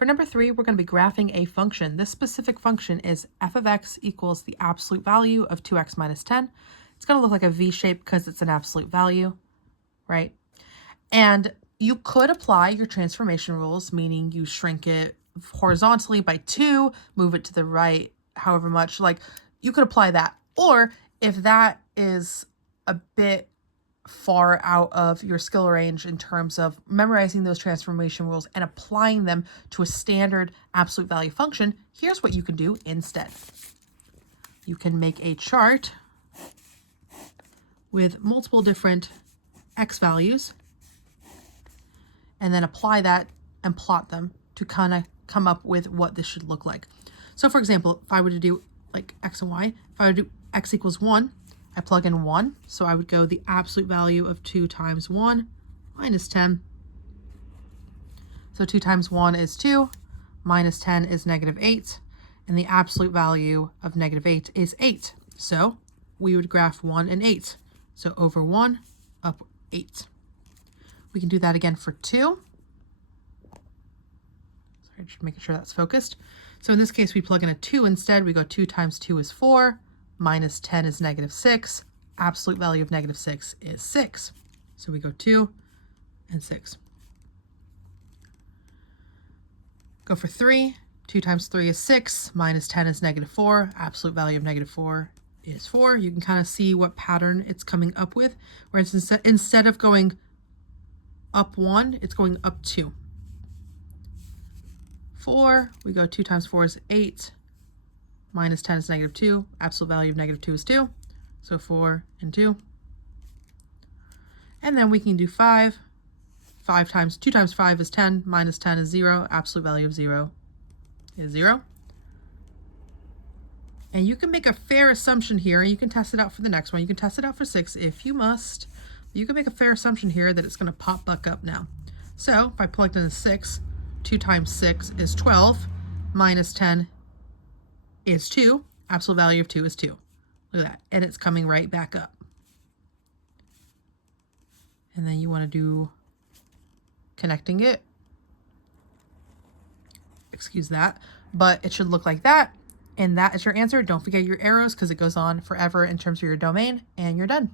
For number 3, we're going to be graphing a function. This specific function is f of x equals the absolute value of 2x minus 10. It's going to look like a V shape because it's an absolute value, right? And you could apply your transformation rules, meaning you shrink it horizontally by 2, move it to the right however much. Like, you could apply that. Or if that is a bit far out of your skill range in terms of memorizing those transformation rules and applying them to a standard absolute value function, here's what you can do instead. You can make a chart with multiple different x values and then apply that and plot them to kind of come up with what this should look like. So for example, if I were to do like x and y, if I were to do x equals 1, I plug in 1, so I would go the absolute value of 2 times 1 minus 10. So 2 times 1 is 2, minus 10 is negative 8, and the absolute value of negative 8 is 8. So we would graph 1 and 8. So over 1, up 8. We can do that again for 2. Sorry, just making sure that's focused. So in this case, we plug in a 2 instead. We go 2 times 2 is 4. Minus 10 is negative 6. Absolute value of negative 6 is 6. So we go 2 and 6. Go for 3. 2 times 3 is 6. Minus 10 is negative 4. Absolute value of negative 4 is 4. You can kind of see what pattern it's coming up with. Whereas instead of going up 1, it's going up 2. 4. We go 2 times 4 is 8. Minus 10 is negative 2. Absolute value of negative 2 is 2. So 4 and 2. And then we can do 5. 2 times 5 is 10. Minus 10 is 0. Absolute value of 0 is 0. And you can make a fair assumption here. You can test it out for the next one. You can test it out for 6 if you must. You can make a fair assumption here that it's going to pop back up now. So if I plugged in a 6, 2 times 6 is 12. Minus 10 is 2. Absolute value of 2 is 2. Look at that. And it's coming right back up. And then you want to do connecting it. Excuse that. But it should look like that. And that is your answer. Don't forget your arrows because it goes on forever in terms of your domain. And you're done.